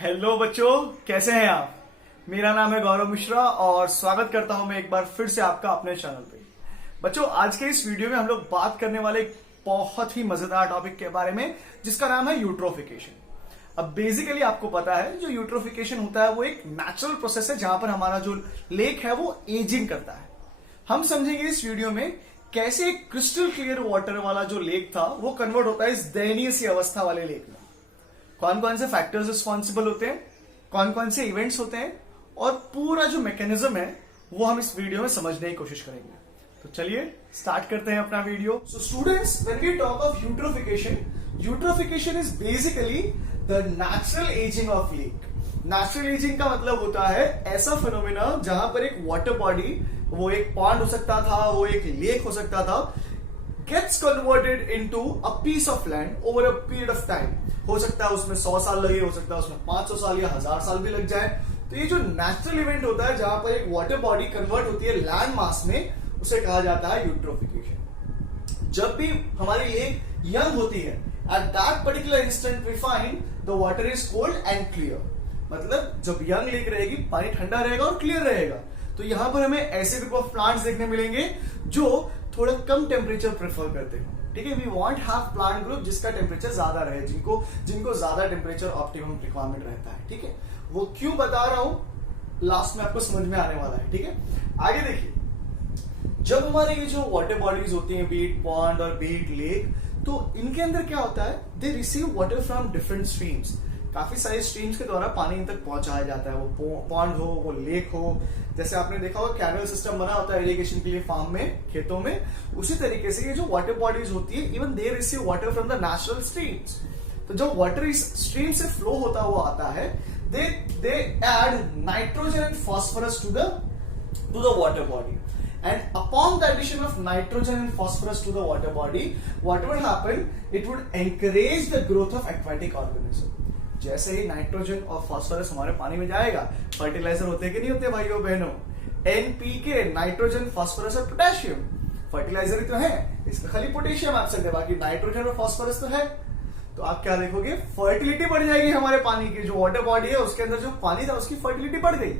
Hello बच्चों, कैसे हैं आप। मेरा नाम है गौरव मिश्रा और स्वागत करता हूं मैं एक बार फिर से आपका अपने चैनल पे। बच्चों, आज के इस वीडियो में हम लोग बात करने वाले एक बहुत ही मजेदार टॉपिक के बारे में जिसका नाम है यूट्रोफिकेशन। अब बेसिकली आपको पता है जो यूट्रोफिकेशन होता है वो एक नेचुरल प्रोसेस है जहां पर हमारा जो लेक है वो एजिंग करता है। हम समझेंगे इस वीडियो में कैसे एक क्रिस्टल क्लियर वाटर वाला जो लेक था वो कन्वर्ट होता है इस दयनीय सी अवस्था वाले लेक में। कौन कौन से फैक्टर्स रिस्पॉन्सिबल होते हैं, कौन कौन से इवेंट्स होते हैं और पूरा जो मैकेनिज्म है वो हम इस वीडियो में समझने की कोशिश करेंगे। तो चलिए स्टार्ट करते हैं अपना video. So students, when we talk of eutrophication, eutrophication is basically the natural ageing of lake. Natural ageing का मतलब होता है ऐसा फिनोमेना जहां पर एक वाटर बॉडी, वो एक पॉन्ड हो सकता था, वो एक लेक हो सकता था, gets converted into a piece of land over a period of time। हो सकता है उसमें 100 साल लगे, हो सकता है उसमें 500 साल या 1000 साल भी लग जाए। तो ये जो नेचुरल इवेंट होता है जहां पर एक वाटर बॉडी कन्वर्ट होती है लैंड मास में, उसे कहा जाता है यूट्रोफिकेशन। जब भी हमारी लेक यंग होती है, at that particular instant we find the water is cold and clear. मतलब जब यंग लेक रहेगी, पानी ठंडा रहेगा और क्लियर रहेगा। तो यहां पर हमें ऐसे ग्रुप ऑफ प्लांट्स देखने मिलेंगे जो थोड़ा कम टेम्परेचर प्रेफर करते हो। ठीक है, we want have plant group जिसका टेम्परेचर ज्यादा रहे, जिनको ज्यादा टेम्परेचर ऑप्टिमम रिक्वायरमेंट रहता है। ठीक है, वो क्यों बता रहा हूं लास्ट में आपको समझ में आने वाला है। ठीक है, आगे देखिए, जब हमारे ये जो वाटर बॉडीज होती हैं, बीट पॉन्ड और बीट लेक, तो इनके अंदर क्या होता है, they receive water from different streams. काफी सारे स्ट्रीम्स के द्वारा पानी इन तक पहुंचाया जाता है, वो पॉन्ड हो, वो लेक हो। जैसे आपने देखा होगा कैनल सिस्टम बना होता है इरिगेशन के लिए फार्म में, खेतों में, उसी तरीके से ये जो वाटर बॉडीज होती है, even they receive water from the natural streams. तो जब वाटर इस स्ट्रीम से फ्लो होता हुआ आता है, they add nitrogen and phosphorus to the water body. And upon the addition of nitrogen and phosphorus to the water body, what would happen? It would encourage the growth of aquatic organism। जैसे ही nitrogen और phosphorus हमारे पानी में जाएगा, fertiliser होते हैं कि नहीं होते भाइयों बहनों, एनपीके, नाइट्रोजन, फास्फोरस और पोटेशियम। फर्टिलाइजर ही तो है, इसमें खाली पोटेशियम एब्सेंट है, बाकी नाइट्रोजन और फास्फोरस तो है। तो आप क्या देखोगे, फर्टिलिटी बढ़ जाएगी हमारे पानी की। जो वाटर बॉडी है उसके अंदर जो पानी था उसकी फर्टिलिटी बढ़ गई।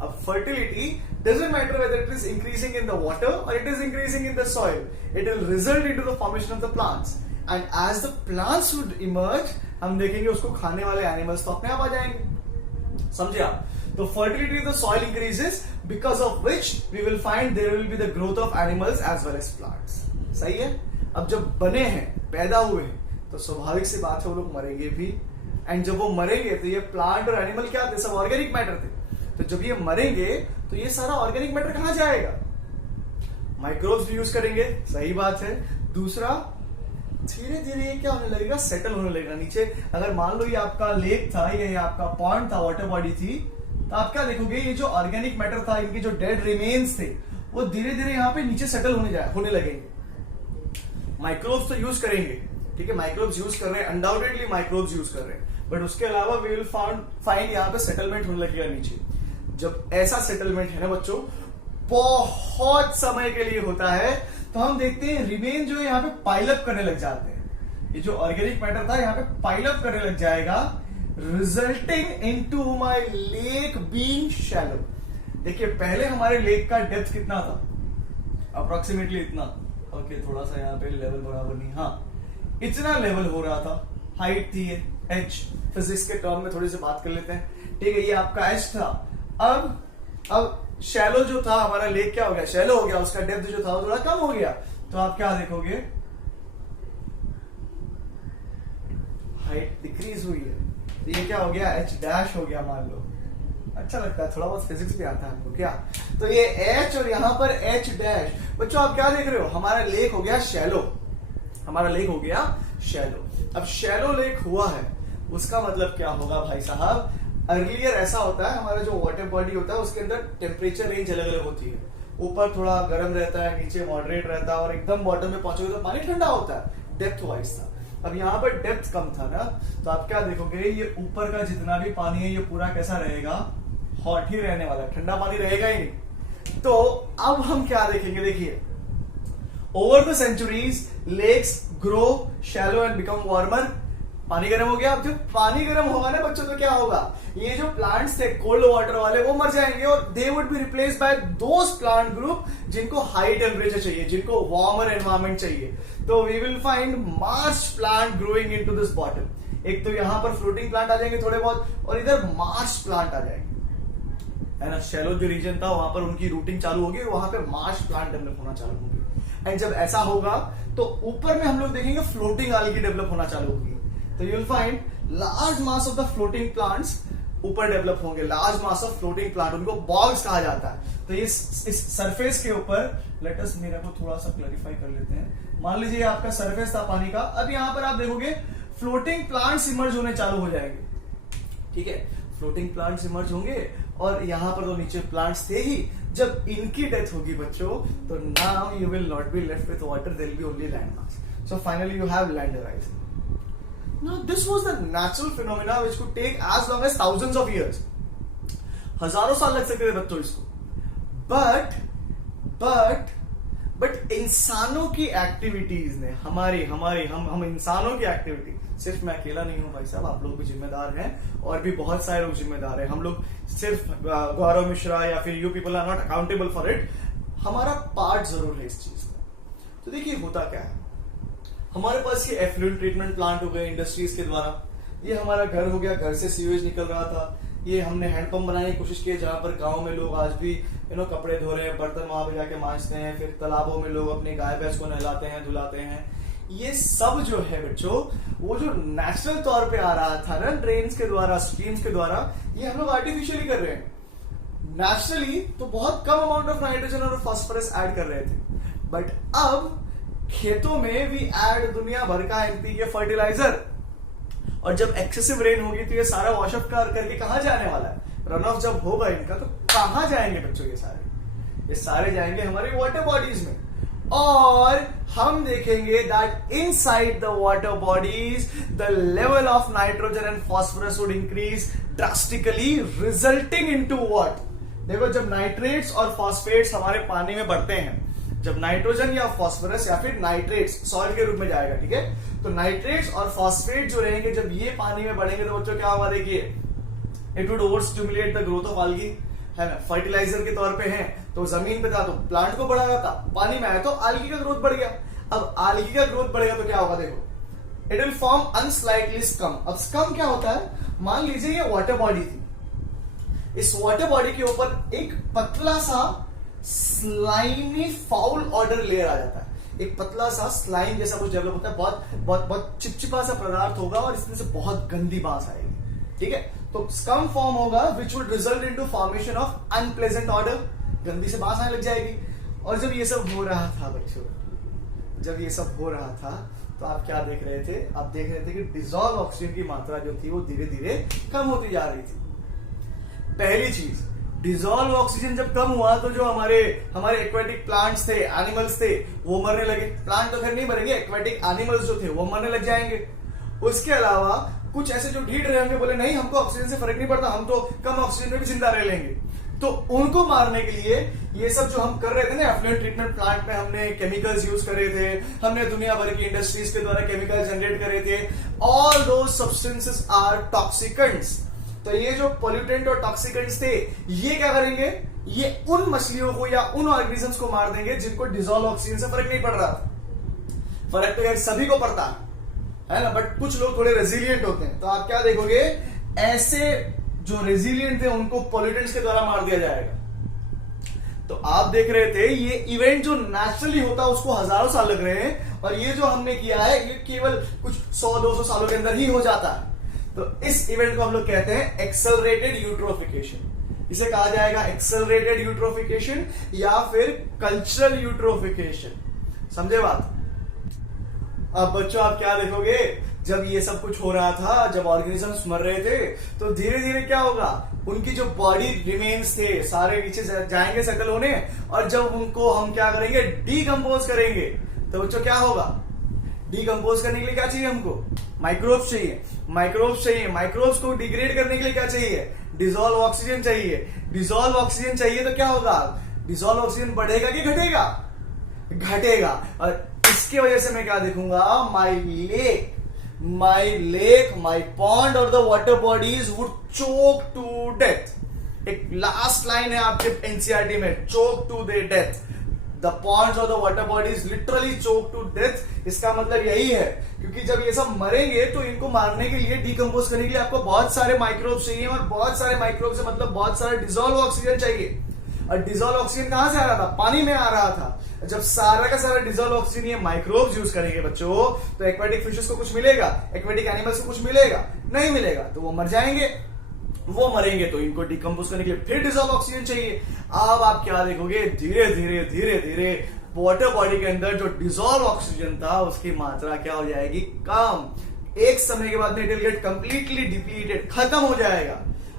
अब fertility doesn't matter whether it is increasing in the water or it is increasing in the soil, it will result into the formation of the plants, and as the plants would emerge, हम देखेंगे उसको खाने वाले animals तो अपने आप आ जाएंगे। समझे आप? तो fertility of the soil increases, because of which we will find there will be the growth of animals as well as plants. सही है? अब जब बने हैं, पैदा हुए हैं, तो स्वाभाविक सी बात है वो लोग मरेंगे भी। एंड जब वो मरेंगे तो ये प्लांट और एनिमल क्या थे, सब ऑर्गेनिक मैटर थे। तो जब ये मरेंगे तो ये सारा ऑर्गेनिक मैटर कहां जाएगा? माइक्रोब्स भी यूज करेंगे, सही बात है। दूसरा, धीरे धीरे ये क्या होने लगेगा, सेटल होने लगेगा नीचे। अगर मान लो ये आपका लेक था, ये आपका पॉन्ड था, वाटर बॉडी थी, तो आप क्या देखोगे, ये जो ऑर्गेनिक मैटर था, इनके जो डेड रिमेन्स थे, वो धीरे धीरे यहाँ पे नीचे सेटल होने लगेंगे। माइक्रोब्स तो यूज करेंगे, ठीक है, माइक्रोब्स यूज कर रहे हैं, अनडाउटेडली माइक्रोब्स यूज कर रहे हैं, बट उसके अलावा वी विल फाइंड यहाँ पे सेटलमेंट होने लगेगा नीचे। जब ऐसा सेटलमेंट है ना बच्चों, बहुत समय के लिए होता है, तो हम देखते हैं रिमेन जो है यहाँ पे पाइलअप करने लग जाते हैं। ये जो ऑर्गेनिक मैटर था यहाँ पे पाइलअप करने लग जाएगा, resulting into my lake being shallow. देखिए, पहले हमारे लेक का डेप्थ कितना था, अप्रोक्सीमेटली इतना। ओके, थोड़ा सा यहाँ पे लेवल बराबर नहीं, हाँ इतना लेवल हो रहा था। हाइट थी h, फिजिक्स के टर्म में थोड़ी सी बात कर लेते हैं। ठीक है, ये आपका h था। अब शैलो जो था हमारा लेक, क्या हो गया, शैलो हो गया, उसका डेप्थ जो था वो थोड़ा कम हो गया। तो आप क्या देखोगे, हाइट डिक्रीज हुई है। तो ये क्या हो गया, h डैश हो गया मान लो। अच्छा लगता है, थोड़ा बहुत फिजिक्स भी आता है आपको क्या। तो ये h और यहां पर h डैश। बच्चों आप क्या देख रहे हो, हमारा लेक हो गया शैलो, हमारा लेक हो गया शैलो। अब शैलो लेक हुआ है, उसका मतलब क्या होगा भाई साहब, अर्लियर ऐसा होता है, हमारा जो वाटर बॉडी होता है उसके अंदर टेम्परेचर रेंज अलग अलग होती है। ऊपर थोड़ा गर्म रहता है, नीचे मॉडरेट रहता है, और एकदम बॉटम में पहुंचोगे तो पानी ठंडा होता है, डेप्थ वाइज था। अब यहाँ पर डेप्थ कम था ना, तो आप क्या देखोगे, ये ऊपर का जितना भी पानी है ये पूरा कैसा रहेगा, हॉट ही रहने वाला, ठंडा पानी रहेगा ही नहीं। तो अब हम क्या देखेंगे, देखिए, over the centuries lakes grow shallow and become warmer पानी गर्म हो गया। अब जब पानी गर्म होगा ना बच्चों तो क्या होगा, ये जो प्लांट्स थे कोल्ड वाटर वाले वो मर जाएंगे और they would be replace by those plant group जिनको हाई टेम्परेचर चाहिए, जिनको वार्मर एनवायरमेंट चाहिए। तो we will find marsh plant growing into this bottle. एक तो यहां पर फ्लोटिंग प्लांट आ जाएंगे थोड़े बहुत, और इधर मार्श प्लांट आ जाएंगे, है ना। शैलो जो रीजन था वहां पर उनकी रूटिंग चालू होगी, वहां पे मार्श प्लांट डेवलप होना चालू होंगे। एंड जब ऐसा होगा तो ऊपर में हम लोग देखेंगे फ्लोटिंग algae डेवलप होना चालू होगी। तो you will find large mass of the floating plants ऊपर डेवलप होंगे, large mass of floating plant, उनको बॉल्स कहा जाता है। तो इस सरफेस के ऊपर लेट अस मेरे को थोड़ा सा क्लैरिफाई कर लेते हैं। मान लीजिए आपका सरफेस था पानी का, अब यहां पर आप देखोगे फ्लोटिंग प्लांट्स इमर्ज होने चालू हो जाएंगे, ठीक है। फ्लोटिंग प्लांट्स इमर्ज होंगे और यहां पर तो नीचे प्लांट्स थे ही। जब इनकी डेथ होगी बच्चों तो now you will not be left with water, there will be only land mass. So finally you have land arising. Now this was the natural phenomena which could take as long as thousands of years. हजारों साल लग सकते थे बच्चों इसको। But इंसानों की activities ने हम इंसानों की एक्टिविटी, सिर्फ मैं अकेला नहीं हूं भाई साहब, आप लोग भी जिम्मेदार हैं और भी बहुत सारे लोग जिम्मेदार हैं। हम लोग सिर्फ गौरव मिश्रा या फिर you people are not accountable for it, हमारा पार्ट जरूर है इस चीज में। तो देखिए होता क्या है, हमारे पास ये एफ्लुएंट ट्रीटमेंट प्लांट हो गए इंडस्ट्रीज के द्वारा, ये हमारा घर हो गया, घर से सीवेज निकल रहा था, ये हमने हैंडपंप बनाने की कोशिश की जहां पर गांव में लोग आज भी कपड़े धो रहे हैं, बर्तन वहां पे जाके मांजते हैं, फिर तालाबों में लोग अपनी गाय भैंस को नहलाते हैं, धुलाते हैं। ये सब जो है बच्चों, वो जो नेचुरल तौर पे आ रहा था ना ड्रेन्स के द्वारा, स्ट्रीम्स के द्वारा, ये हम लोग आर्टिफिशियली कर रहे हैं। नेचुरली तो बहुत कम अमाउंट ऑफ नाइट्रोजन और फास्फोरस ऐड कर रहे थे, बट अब खेतों में भी ऐड दुनिया भर का एनपीके फर्टिलाइजर, और जब एक्सेसिव रेन होगी तो ये सारा वॉश ऑफ करके कहां जाने वाला है, रन ऑफ जब होगा इनका तो कहां जाएंगे बच्चों, ये सारे जाएंगे हमारे वाटर बॉडीज में। और हम देखेंगे that inside the water bodies the level of nitrogen and phosphorus would increase drastically, resulting into what. देखो जब नाइट्रेट्स और फॉस्फेट्स हमारे पानी में बढ़ते हैं, जब नाइट्रोजन या फास्फोरस या फिर नाइट्रेट्स सॉइल के रूप में जाएगा, ठीक है, तो नाइट्रेट्स और फास्फेट जो रहेंगे जब ये पानी में बढ़ेंगे तो बच्चों क्या होगा, देखिए it would over stimulate the growth of algae, है ना। फर्टिलाइजर के तौर पे है तो जमीन पे था तो प्लांट को बढ़ा रहा था, पानी में आया तो आल्गी का ग्रोथ बढ़ गया। अब आल्गी का ग्रोथ बढ़ेगा तो क्या होगा, देखो इट विल फॉर्म अनस्लाइटली स्कम। अब स्कम क्या होता है, मान लीजिए ये वाटर बॉडी थी, इस वाटर बॉडी के ऊपर एक पतला सा स्लाइमी फाउल ऑर्डर लेयर आ जाता है, एक पतला सा स्लाइम जैसा कुछ डेवलप होता है, बहुत चिपचिपा सा पदार्थ होगा और इसमें से बहुत गंदी बांस आएगी, ठीक है। तो स्कम फॉर्म होगा which would result into formation of unpleasant order, गंदी से बांस आने लग जाएगी। और जब ये सब हो रहा था बच्चों, जब ये सब हो रहा था तो आप क्या देख रहे थे, आप देख रहे थे कि डिसॉल्व ऑक्सीजन की मात्रा जो थी वो धीरे धीरे कम होती जा रही थी। पहली चीज, डिसॉल्व ऑक्सीजन जब कम हुआ तो जो हमारे एक्वेटिक प्लांट्स थे, एनिमल्स थे, वो मरने लगे। प्लांट तो खैर नहीं मरेंगे, एक्वेटिक एनिमल्स जो थे वो मरने लग जाएंगे। उसके अलावा कुछ ऐसे जो ढीठ रहे होंगे, बोले नहीं हमको ऑक्सीजन से फर्क नहीं पड़ता, हम तो कम ऑक्सीजन में भी जिंदा रह लेंगे, तो उनको मारने के लिए ये सब जो हम कर रहे थे ना एफ्लुएंट ट्रीटमेंट प्लांट में, हमने केमिकल्स यूज करे थे, हमने दुनिया भर की इंडस्ट्रीज के द्वारा केमिकल जनरेट करे थे। All those substances are toxicants. तो ये जो पोल्यूटेंट और टॉक्सिकेंट्स थे, ये क्या करेंगे, ये उन मछलियों को या उन ऑर्गेनिजम्स को मार देंगे जिनको डिसॉल्व ऑक्सीजन से फर्क नहीं पड़ रहा था। फर्क तो यार सभी को पड़ता है ना, बट कुछ लोग थोड़े रेजिलियंट होते हैं। तो आप क्या देखोगे, ऐसे जो रेजिलियंट थे उनको पोल्यूटेंट्स के द्वारा मार दिया जाएगा। तो आप देख रहे थे ये इवेंट जो नेचुरली होता है उसको हजारों साल लग रहे हैं, और ये जो हमने किया है ये केवल कुछ 100-200 सालों के अंदर ही हो जाता है। तो इस इवेंट को हम लोग कहते हैं एक्सेलरेटेड यूट्रोफिकेशन। इसे कहा जाएगा एक्सेलरेटेड यूट्रोफिकेशन या फिर कल्चरल यूट्रोफिकेशन। समझे बात। अब बच्चों आप क्या देखोगे, जब ये सब कुछ हो रहा था, जब ऑर्गेनिजम्स मर रहे थे, तो धीरे धीरे क्या होगा, उनकी जो बॉडी रिमेन्स थे सारे नीचे जाएंगे सेटल होने, और जब उनको हम क्या करेंगे, डीकंपोज करेंगे। तो बच्चों क्या होगा, डीकंपोज करने के लिए क्या चाहिए हमको, माइक्रोब्स चाहिए। माइक्रोब्स को डिग्रेड करने के लिए क्या चाहिए, डिसॉल्व ऑक्सीजन चाहिए। डिसॉल्व ऑक्सीजन चाहिए तो क्या होगा, डिसॉल्व ऑक्सीजन बढ़ेगा कि घटेगा, घटेगा। और इसकी वजह से मैं क्या देखूंगा, माई lake my lake, my pond or the water bodies would choke to death. एक लास्ट लाइन है आपके एनसीईआरटी में, choke to their death. The ponds or the water bodies literally choke to death. इसका मतलब यही है, क्योंकि जब ये सब मरेंगे तो इनको मारने के लिए, डिकम्पोज करने के लिए आपको बहुत सारे माइक्रोब्स चाहिए, और बहुत सारे माइक्रोब से मतलब बहुत सारा डिसॉल्व ऑक्सीजन चाहिए। और डिसॉल्व ऑक्सीजन कहां से आ रहा था? पानी में आ रहा था। जब सारा का सारा डिसॉल्व ऑक्सीजन ये माइक्रोब्स यूज करेंगे बच्चों, तो एक्वेटिक फिशेस को कुछ मिलेगा? एक्वेटिक एनिमल्स को कुछ मिलेगा? नहीं मिलेगा, तो वो मर जाएंगे। वो मरेंगे तो इनको डिकम्पोज करने के लिए फिर डिसॉल्व ऑक्सीजन चाहिए। अब आप क्या देखोगे, धीरे धीरे धीरे धीरे वाटर बॉडी के अंदर जो डिसॉल्व ऑक्सीजन था उसकी मात्रा क्या हो जाएगी? कम। एक समय के बाद में it will get completely depleted, खत्म हो जाएगा,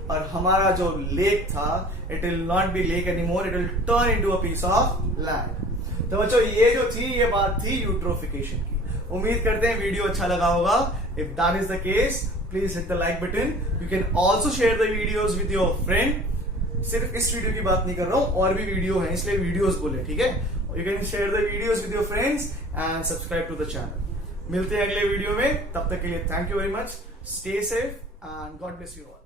और हमारा जो लेक था it will not be lake anymore, it will turn into a piece of land. तो बच्चों ये जो थी, ये बात थी यूट्रोफिकेशन की। उम्मीद करते हैं वीडियो अच्छा लगा होगा। If that is the case, please hit the like button. You can also share the videos with your friend. सिर्फ इस वीडियो की बात नहीं कर रहा हूं, और भी वीडियो है, इसलिए वीडियोज बोले, ठीक है? You can share the videos with your friends and subscribe to the channel. मिलते हैं अगले वीडियो में, तब तक के लिए thank you very much. Stay safe and God bless you all.